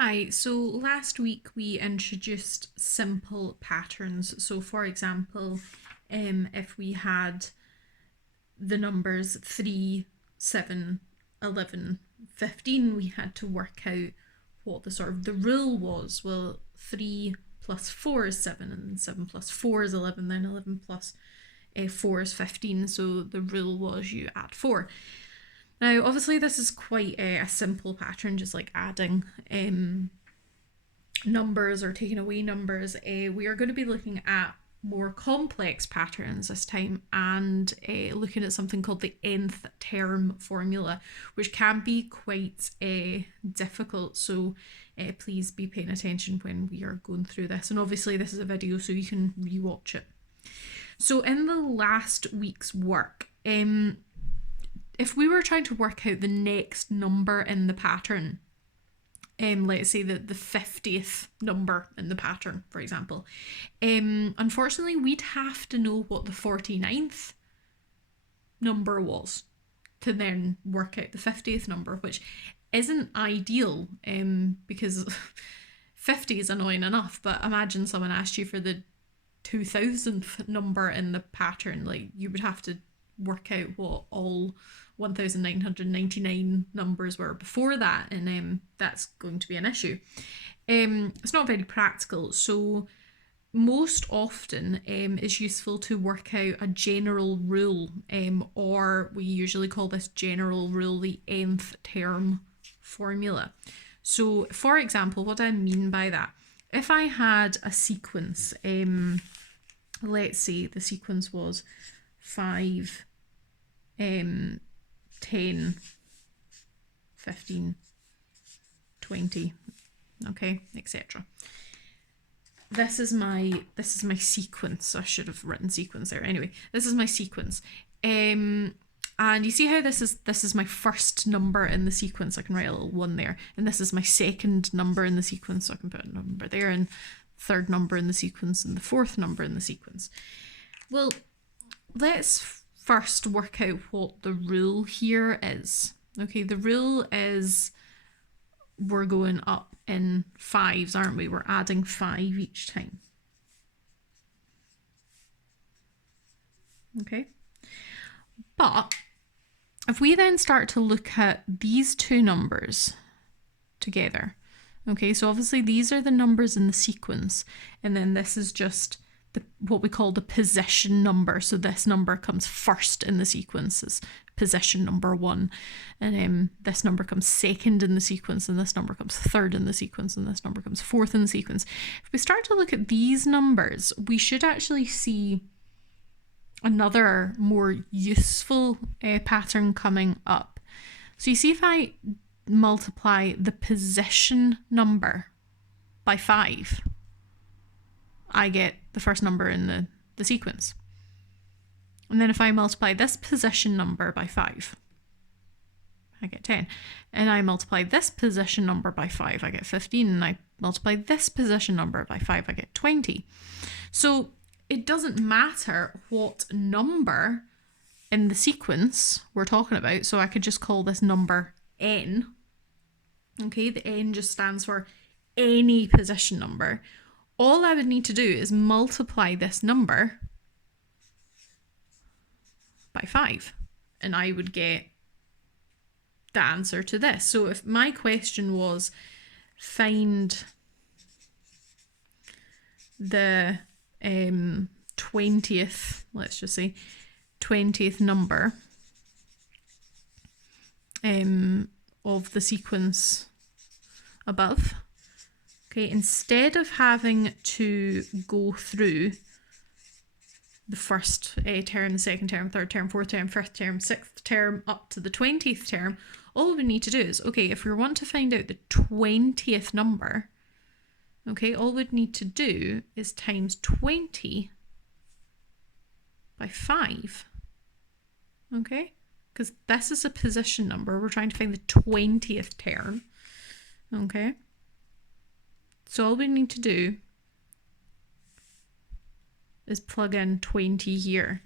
Hi, so last week we introduced simple patterns. So, for example, if we had the numbers 3, 7, 11, 15, we had to work out what the rule was. Well, 3 plus 4 is 7, and 7 plus 4 is 11, then 11 plus 4 is 15. So the rule was you add 4. Now, obviously, this is quite a simple pattern, just like adding numbers or taking away numbers. We are going to be looking at more complex patterns this time and looking at something called the nth term formula, which can be quite difficult. So please be paying attention when we are going through this. And obviously, this is a video, so you can rewatch it. So in the last week's work, if we were trying to work out the next number in the pattern, let's say the 50th number in the pattern, for example, unfortunately, we'd have to know what the 49th number was to then work out the 50th number, which isn't ideal because 50 is annoying enough, but imagine someone asked you for the 2000th number in the pattern. Like, you would have to work out what all 1999 numbers were before that, and that's going to be an issue. It's not very practical, so most often it's useful to work out a general rule, or we usually call this general rule the nth term formula. So, for example, what I mean by that, if I had a sequence, let's say the sequence was 5, 10, 15, 20, okay, etc. This is my sequence. I should have written sequence there. Anyway, this is my sequence. And you see how this is my first number in the sequence. I can write a little 1 there. And this is my second number in the sequence, so I can put a number there, and third number in the sequence, and the fourth number in the sequence. Well, let's first work out what the rule here is. Okay, the rule is we're going up in 5s, aren't we? We're adding 5 each time. Okay, but if we then start to look at these two numbers together, okay, so obviously these are the numbers in the sequence, and then this is just what we call the position number. So this number comes first in the sequence as position number 1, and this number comes second in the sequence, and this number comes third in the sequence, and this number comes fourth in the sequence. If we start to look at these numbers, we should actually see another more useful pattern coming up. So you see, if I multiply the position number by 5, I get the first number in the sequence. And then if I multiply this position number by 5, I get 10. And I multiply this position number by 5, I get 15. And I multiply this position number by 5, I get 20. So it doesn't matter what number in the sequence we're talking about. So I could just call this number n. Okay, the n just stands for any position number. All I would need to do is multiply this number by 5, and I would get the answer to this. So if my question was find the 20th, let's just say 20th number of the sequence above, okay, instead of having to go through the first term, the second term, third term, fourth term, fifth term, sixth term, up to the 20th term, all we need to do is, okay, if we want to find out the 20th number, okay, all we'd need to do is times 20 by 5, okay, because this is a position number. We're trying to find the 20th term, okay. So all we need to do is plug in 20 here.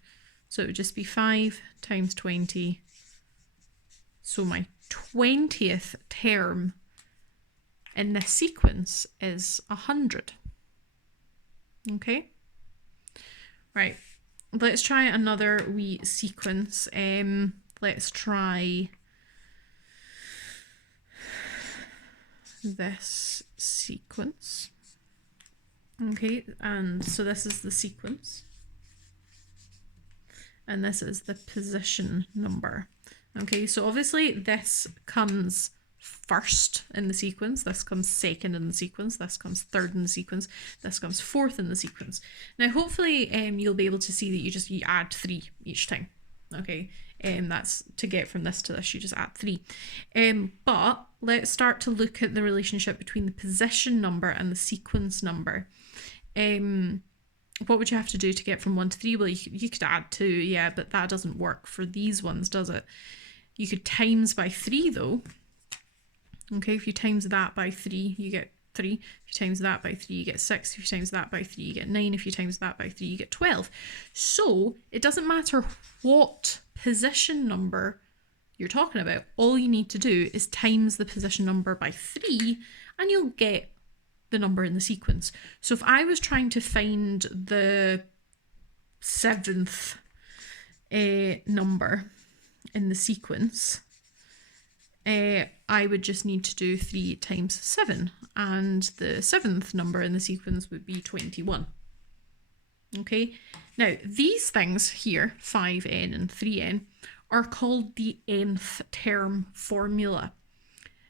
So it would just be 5 times 20. So my 20th term in this sequence is 100. Okay? Right. Let's try another wee sequence. Let's try this sequence. Okay, and so this is the sequence. And this is the position number. Okay, so obviously this comes first in the sequence, this comes second in the sequence, this comes third in the sequence, this comes fourth in the sequence. Now hopefully you'll be able to see that you add 3 each time. Okay, that's to get from this to this, you just add 3. But let's start to look at the relationship between the position number and the sequence number. What would you have to do to get from 1 to 3? Well, you could add 2, yeah, but that doesn't work for these ones, does it? You could times by 3 though. Okay, if you times that by 3, you get 3. If you times that by 3, you get 6. If you times that by 3, you get 9. If you times that by 3, you get 12. So it doesn't matter what position number you're talking about. All you need to do is times the position number by 3 and you'll get the number in the sequence. So if I was trying to find the 7th number in the sequence, I would just need to do 3 times 7, and the 7th number in the sequence would be 21. Okay, now these things here, 5n and 3n, are called the nth term formula.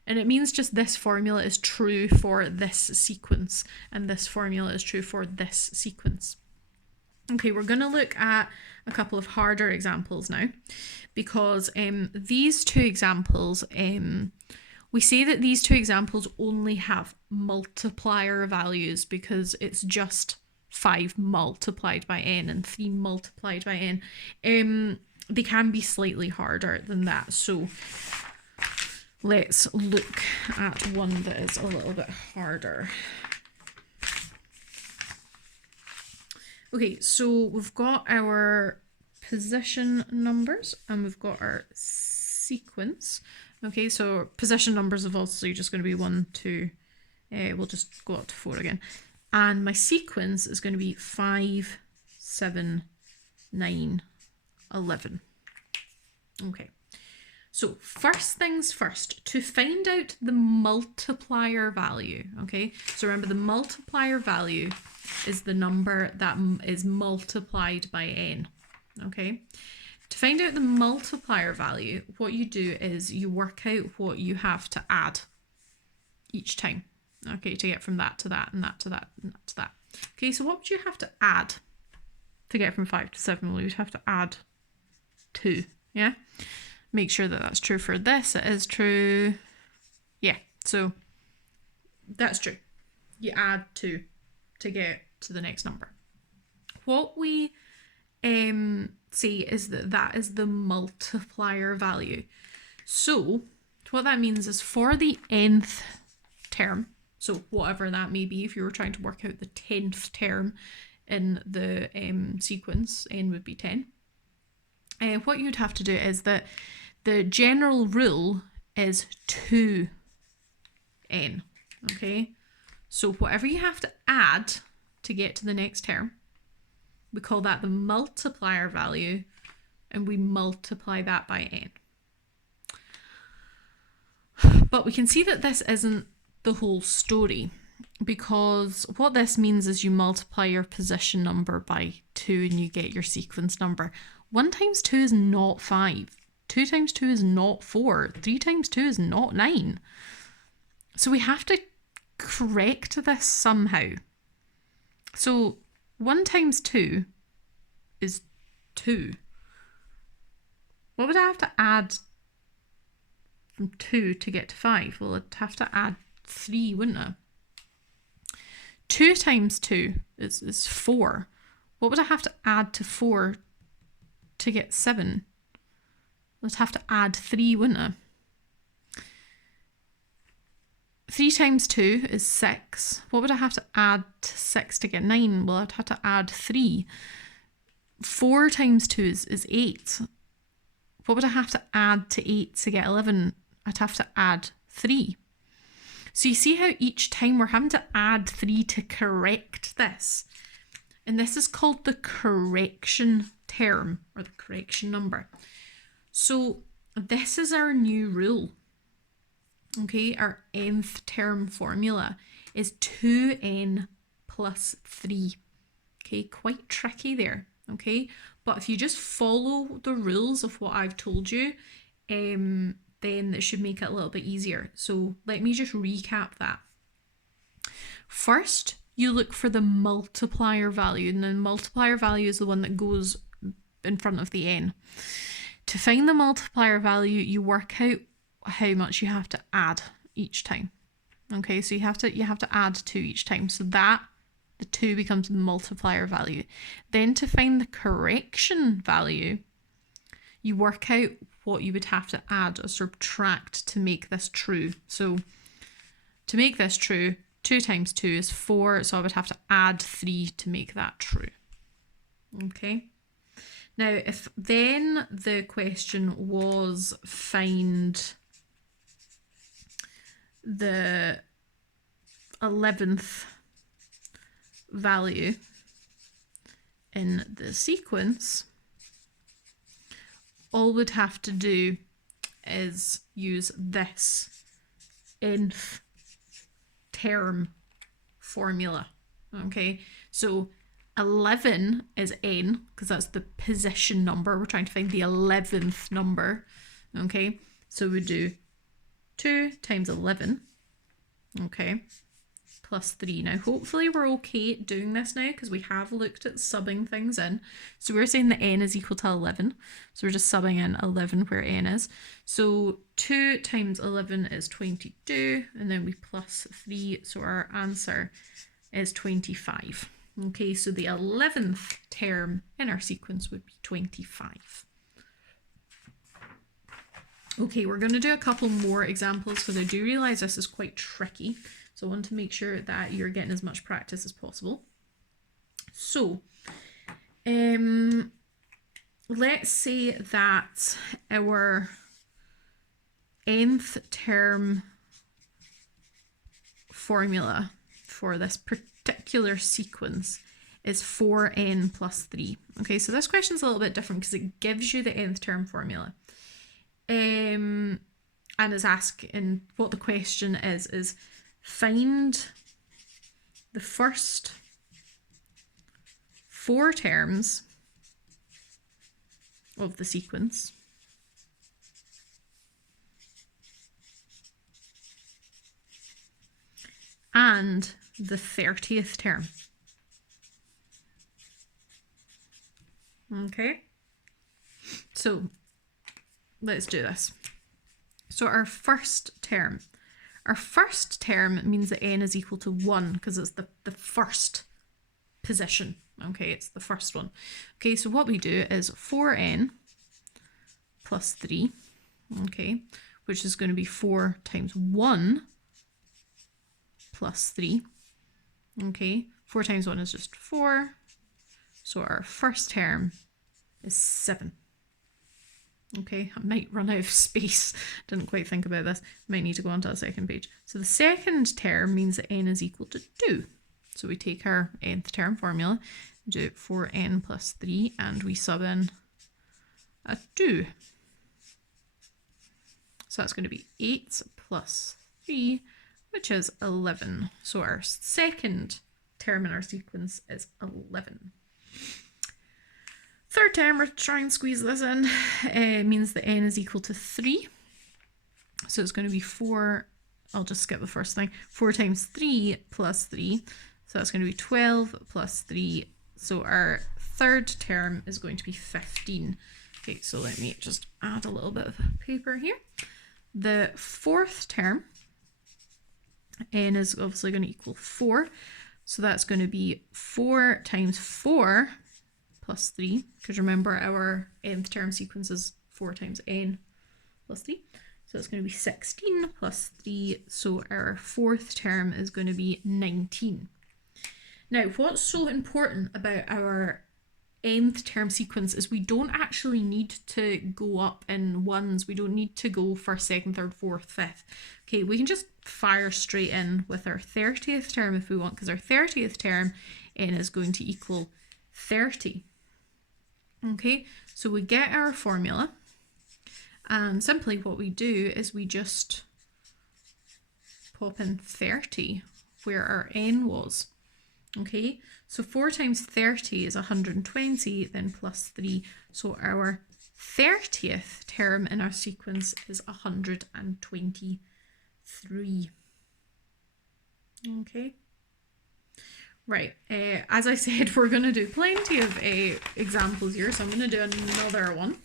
And it means just this formula is true for this sequence, and this formula is true for this sequence. Okay, we're going to look at a couple of harder examples now, because these two examples, we say that these two examples only have multiplier values because it's just 5 multiplied by n and 3 multiplied by n. They can be slightly harder than that, so let's look at one that is a little bit harder. Okay, so we've got our position numbers and we've got our sequence. Okay, so position numbers are also just going to be 1, 2, we'll just go up to 4 again. And my sequence is going to be 5, 7, 9, 11. Okay. So first things first, to find out the multiplier value, okay? So remember, the multiplier value is the number that is multiplied by n, okay? To find out the multiplier value, what you do is you work out what you have to add each time, okay, to get from that to that and that to that and that to that. Okay, so what would you have to add to get from 5 to 7? Well, you'd have to add 2, yeah? Make sure that that's true for this. It is true. Yeah, so that's true. You add 2 to get to the next number. What we say is that that is the multiplier value. So what that means is for the nth term, so whatever that may be, if you were trying to work out the 10th term in the sequence, n would be 10. What you'd have to do is that the general rule is 2n, okay? So whatever you have to add to get to the next term, we call that the multiplier value, and we multiply that by n. But we can see that this isn't the whole story, because what this means is you multiply your position number by 2 and you get your sequence number. 1 times 2 is not 5. 2 times 2 is not 4. 3 times 2 is not 9. So we have to correct this somehow. So 1 times 2 is 2. What would I have to add from 2 to get to 5? Well, I'd have to add 3, wouldn't I? 2 times 2 is 4. What would I have to add to 4 to get 7? I'd have to add 3, wouldn't I? 3 times 2 is 6. What would I have to add to 6 to get 9? Well, I'd have to add 3. 4 times 2 is 8. What would I have to add to 8 to get 11? I'd have to add 3. So you see how each time we're having to add 3 to correct this. And this is called the correction term, or the correction number. So this is our new rule. Okay, our nth term formula is 2n plus 3. Okay, quite tricky there. Okay, but if you just follow the rules of what I've told you, then it should make it a little bit easier. So let me just recap that. First, you look for the multiplier value, and the multiplier value is the one that goes in front of the n. To find the multiplier value, you work out how much you have to add each time. Okay, so you have to add 2 each time. So that the 2 becomes the multiplier value. Then to find the correction value, you work out what you would have to add or subtract to make this true. So to make this true, 2 times 2 is 4, so I would have to add 3 to make that true. Okay. Now, if then the question was find the 11th value in the sequence, all we'd have to do is use this nth term formula. Okay, so 11 is n because that's the position number. We're trying to find the 11th number. Okay, so we do 2 times 11, okay, plus 3. Now, hopefully we're okay doing this now because we have looked at subbing things in. So we're saying that n is equal to 11. So we're just subbing in 11 where n is. So 2 times 11 is 22, and then we plus 3. So our answer is 25. Okay, so the 11th term in our sequence would be 25. Okay, we're going to do a couple more examples because I do realise this is quite tricky. So I want to make sure that you're getting as much practice as possible. So, let's say that our nth term formula for this particular sequence is 4n plus 3. Okay, so this question's a little bit different because it gives you the nth term formula. And is asking, what the question is find the first 4 terms of the sequence and the 30th term. Okay, so let's do this. So our first term means that n is equal to 1 because it's the first position. Okay, it's the first one. Okay, so what we do is 4n plus 3, okay, which is going to be 4 times 1 plus 3. Okay, 4 times 1 is just 4. So our first term is 7. Okay, I might run out of space. Didn't quite think about this. Might need to go on to the second page. So the second term means that n is equal to 2. So we take our nth term formula, do 4n plus 3, and we sub in a 2. So that's going to be 8 plus 3, which is 11. So our second term in our sequence is 11. Third term, we're trying to squeeze this in. It means that n is equal to 3. So it's going to be 4, I'll just skip the first thing, 4 times 3 plus 3. So that's going to be 12 plus 3. So our third term is going to be 15. Okay, so let me just add a little bit of paper here. The fourth term, n is obviously going to equal 4. So that's going to be 4 times 4 plus 3, because remember our nth term sequence is 4 times n plus 3. So it's going to be 16 plus 3. So our fourth term is going to be 19. Now, what's so important about our nth term sequence is we don't actually need to go up in ones. We don't need to go first, second, third, fourth, fifth. Okay, we can just fire straight in with our 30th term if we want, because our 30th term n is going to equal 30. Okay, so we get our formula, and simply what we do is we just pop in 30 where our n was. Okay, so 4 times 30 is 120, then plus 3. So our 30th term in our sequence is 123. Okay. Right, as I said, we're going to do plenty of examples here, so I'm going to do another one.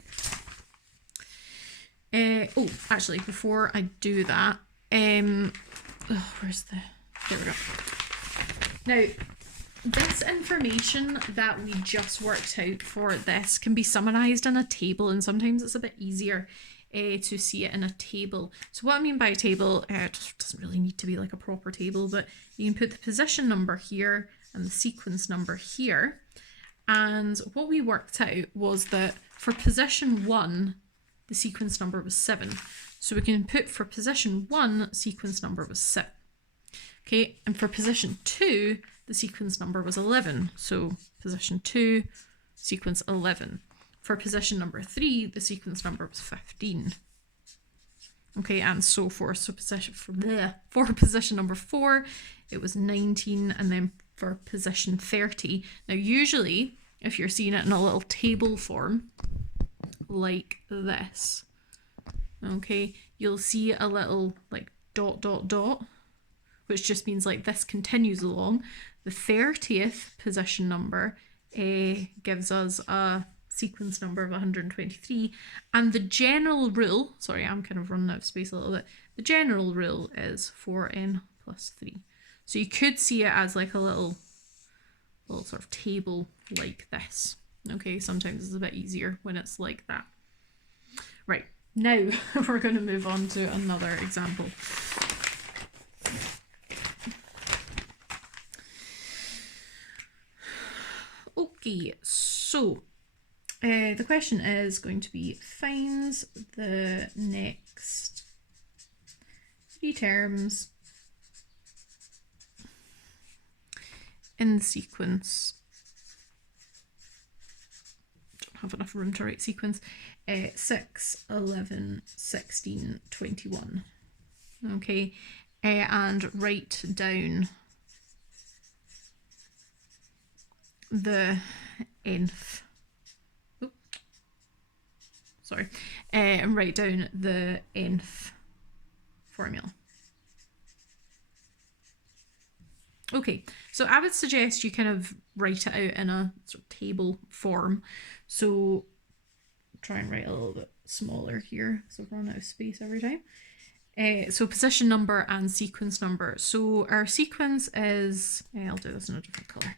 Oh, actually, before I do that, where's the, there we go. Now, this information that we just worked out for this can be summarised in a table, and sometimes it's a bit easier to see it in a table. So what I mean by a table, it doesn't really need to be like a proper table, but you can put the position number here and the sequence number here. And what we worked out was that for position 1, the sequence number was 7. So we can put for position 1, sequence number was 7. Okay, and for position 2, the sequence number was 11. So position 2, sequence 11. For position number 3, the sequence number was 15. Okay, and so forth. So for position number 4, it was 19, and then for position 30. Now, usually, if you're seeing it in a little table form, like this, okay, you'll see a little like dot, dot, dot, which just means like this continues along. The 30th position number gives us a sequence number of 123, and the general rule, sorry, I'm kind of running out of space a little bit, the general rule is 4n plus 3. So you could see it as like a little sort of table like this. Okay, sometimes it's a bit easier when it's like that. Right, now we're going to move on to another example. Okay, so the question is going to be, find the next 3 terms in the sequence. Don't have enough room to write sequence. 6, 11, 16, 21. Okay, and write down the nth. And write down the nth formula. Okay, so I would suggest you kind of write it out in a sort of table form. So try and write a little bit smaller here, so I've run out of space every time. So position number and sequence number. So our sequence is, I'll do this in a different colour.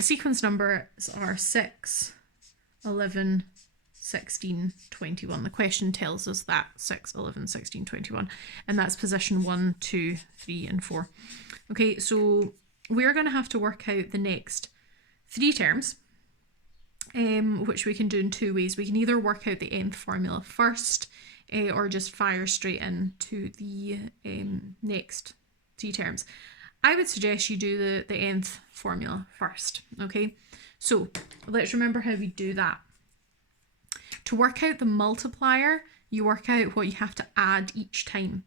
Sequence numbers are 6, 11, 16, 21. The question tells us that 6, 11, 16, 21, and that's position 1, 2, 3, and 4. Okay, so we're going to have to work out the next 3 terms, which we can do in 2 ways. We can either work out the nth formula first, or just fire straight into the next 3 terms. I would suggest you do the nth formula first, okay? So let's remember how we do that. To work out the multiplier, you work out what you have to add each time.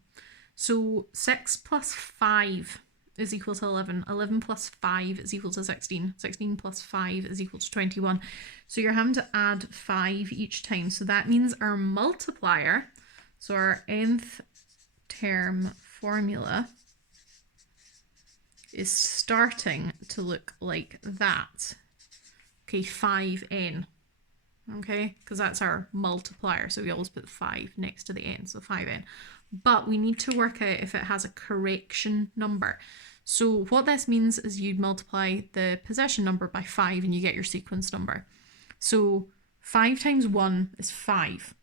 So 6 plus 5 is equal to 11. 11 plus 5 is equal to 16. 16 plus 5 is equal to 21. So you're having to add 5 each time. So that means our multiplier, so our nth term formula, is starting to look like that. Okay, 5n. Okay, because that's our multiplier, so we always put 5 next to the n, so 5n. But we need to work out if it has a correction number. So what this means is you'd multiply the position number by 5 and you get your sequence number. So 5 times 1 is 5.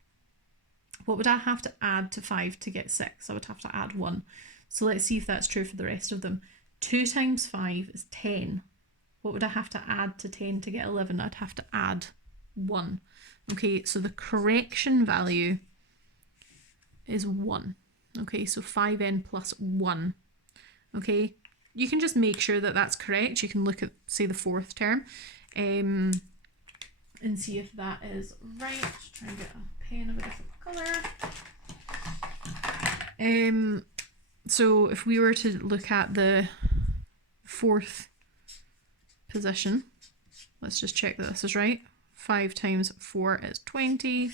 What would I have to add to 5 to get 6? I would have to add 1. So let's see if that's true for the rest of them. 2 times 5 is 10. what would I have to add to 10 to get 11? I'd have to add 1. Okay, so the correction value is 1. Okay, so 5n plus 1. Okay, you can just make sure that that's correct. You can look at, say, the fourth term and see if that is right. Just try and get a pen of a different colour. So if we were to look at the fourth position, let's just check that this is right. 5 times 4 is 20,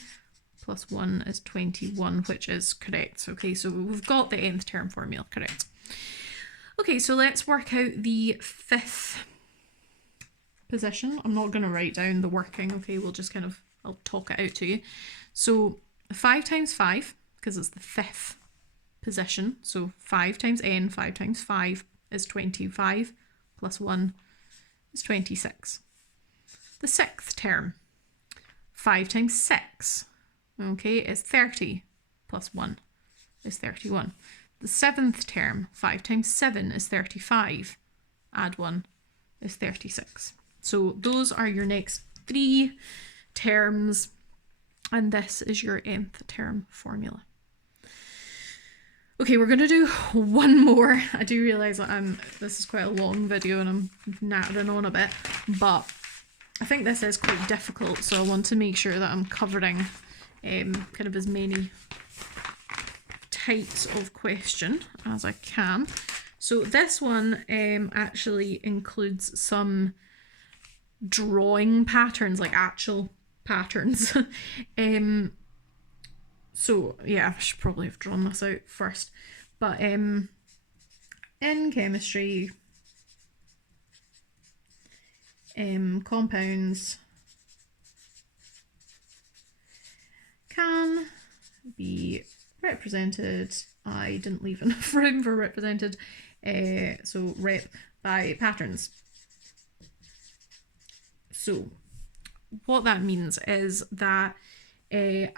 plus 1 is 21, which is correct. Okay, so we've got the nth term formula correct. Okay, so let's work out the fifth position. I'm not going to write down the working, okay, we'll just kind of, I'll talk it out to you. So 5 times 5, because it's the fifth position, so 5 times n, 5 times 5 is 25, plus 1 is 26. The sixth term, 5 times 6, okay, is 30, plus 1 is 31. The seventh term, 5 times 7 is 35, add 1 is 36. So those are your next 3 terms, and this is your nth term formula. Okay, we're going to do one more. I do realise that this is quite a long video and I'm nattering on a bit, but I think this is quite difficult, so I want to make sure that I'm covering kind of as many types of question as I can. So this one actually includes some drawing patterns, like actual patterns. So yeah, I should probably have drawn this out first. But in chemistry, compounds can be represented, I didn't leave enough room for represented, so rep by patterns. So what that means is that a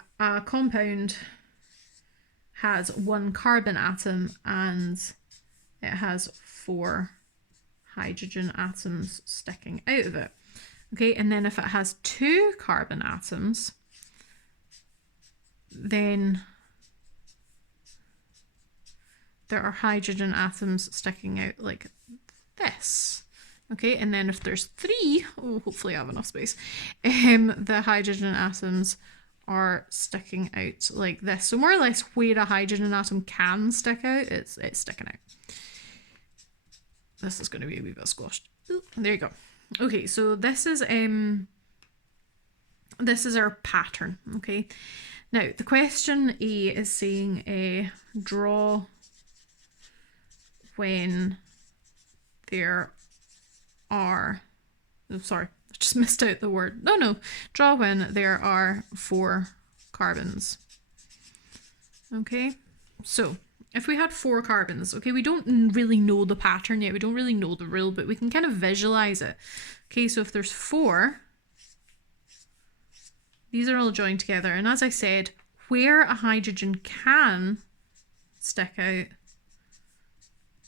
compound has 1 carbon atom and it has 4 hydrogen atoms sticking out of it. Okay, and then if it has 2 carbon atoms, then there are hydrogen atoms sticking out like this. Okay, and then if there's 3, oh, hopefully I have enough space, the hydrogen atoms are sticking out like this. So more or less where a hydrogen atom can stick out, it's sticking out. This is going to be a wee bit squashed. Ooh, there you go. Okay, so this is our pattern. Okay, now the question A is saying draw when there are, oh sorry, I just missed out the word. No, draw when there are 4 carbons. Okay, so if we had 4 carbons, okay, we don't really know the pattern yet, we don't really know the rule, but we can kind of visualize it. Okay, so if there's 4, these are all joined together, and as I said, where a hydrogen can stick out,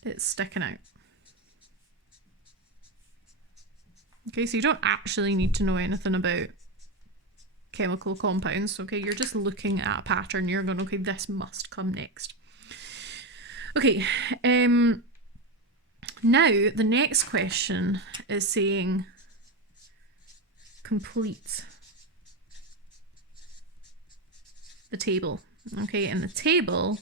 it's sticking out. Okay, so you don't actually need to know anything about chemical compounds, okay? You're just looking at a pattern. You're going, okay, this must come next. Okay, now the next question is saying complete the table, okay? And the table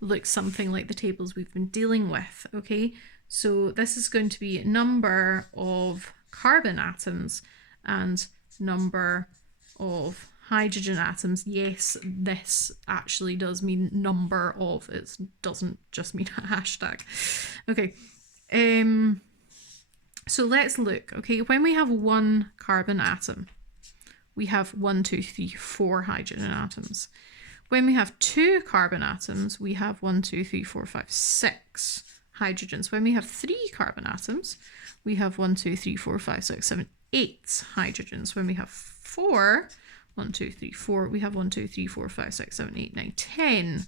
looks something like the tables we've been dealing with, okay? So this is going to be number of carbon atoms and number of hydrogen atoms. Yes, this actually does mean number of, it doesn't just mean a hashtag. Okay, so let's look. Okay, when we have 1 carbon atom, we have 1, 2, 3, 4 hydrogen atoms. When we have 2 carbon atoms, we have 1, 2, 3, 4, 5, 6 hydrogens. When we have 3 carbon atoms, we have 1, 2, 3, 4, 5, 6, 7, 8 hydrogens. When we have 4, 1, 2, 3, 4, we have 1, 2, 3, 4, 5, 6, 7, 8, 9, 10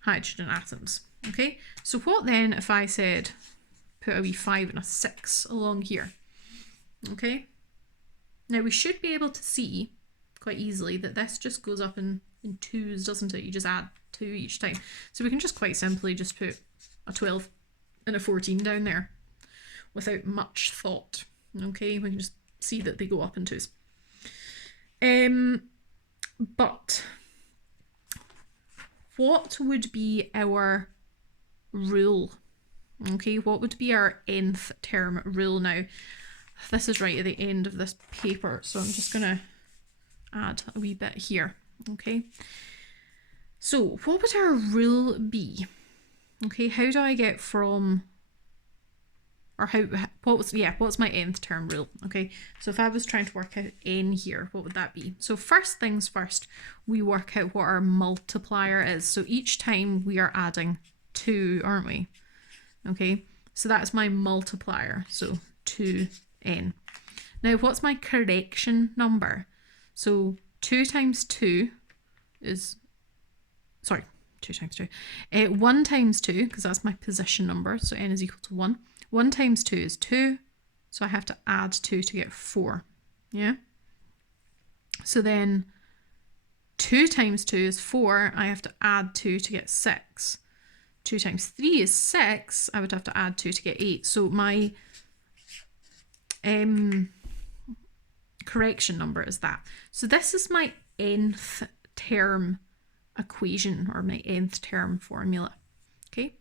hydrogen atoms. Okay, so what then if I said put a wee 5 and a 6 along here? Okay. Now we should be able to see quite easily that this just goes up in twos, doesn't it? You just add 2 each time. So we can just quite simply just put a 12 and a 14 down there without much thought. Okay, we can just see that they go up in twos. But what would be our rule? Okay, what would be our nth term rule now? This is right at the end of this paper, so I'm just going to add a wee bit here. Okay, so what would our rule be? Okay, how do I get from, or what's my nth term rule? Okay, so if I was trying to work out n here, what would that be? So first things first, we work out what our multiplier is. So each time we are adding 2, aren't we? Okay, so that's my multiplier, so 2n. Now what's my correction number? So 2 times 2 is, sorry, 2 times 2. 1 times 2, because that's my position number, so n is equal to 1. 1 times 2 is 2, so I have to add 2 to get 4. Yeah? So then 2 times 2 is 4, I have to add 2 to get 6. 2 times 3 is 6, I would have to add 2 to get 8. So my correction number is that. So this is my nth term equation, or my nth term formula. Okay,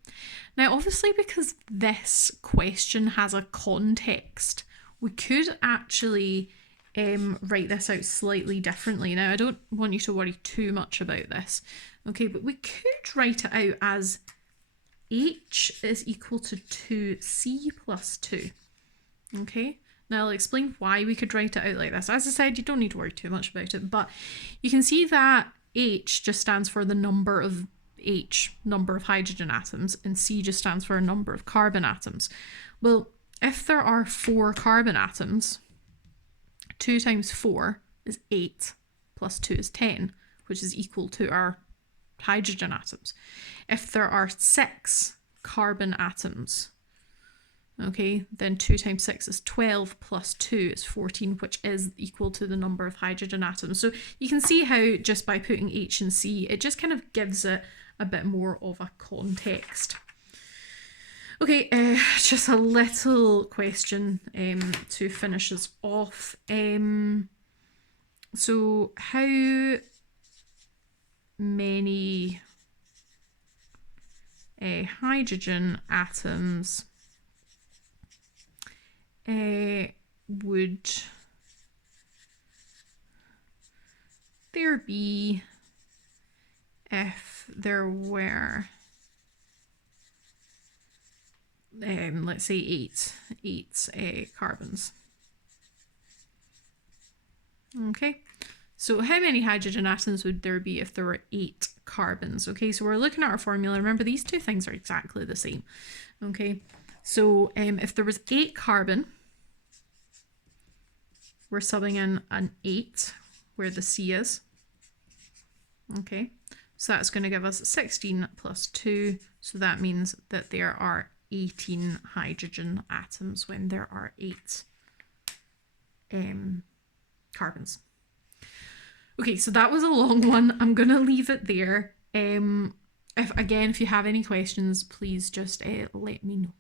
now obviously because this question has a context, we could actually write this out slightly differently. Now I don't want you to worry too much about this, okay, but we could write it out as h is equal to 2c plus 2. Okay, now I'll explain why we could write it out like this. As I said, you don't need to worry too much about it, but you can see that h just stands for the number of number of hydrogen atoms, and C just stands for a number of carbon atoms. Well, if there are 4 carbon atoms, 2 times 4 is 8, plus 2 is 10, which is equal to our hydrogen atoms. If there are 6 carbon atoms, okay, then 2 times 6 is 12, plus 2 is 14, which is equal to the number of hydrogen atoms. So you can see how just by putting H and C, it just kind of gives it a bit more of a context. Okay, just a little question to finish us off. So how many hydrogen atoms would there be if there were, let's say eight carbons? Okay, so how many hydrogen atoms would there be if there were 8 carbons? Okay, so we're looking at our formula. Remember, these two things are exactly the same. Okay, so if there was 8 carbon, we're subbing in an 8 where the C is. Okay, so that's going to give us 16 plus 2. So that means that there are 18 hydrogen atoms when there are 8 carbons. Okay, so that was a long one. I'm going to leave it there. If you have any questions, please just let me know.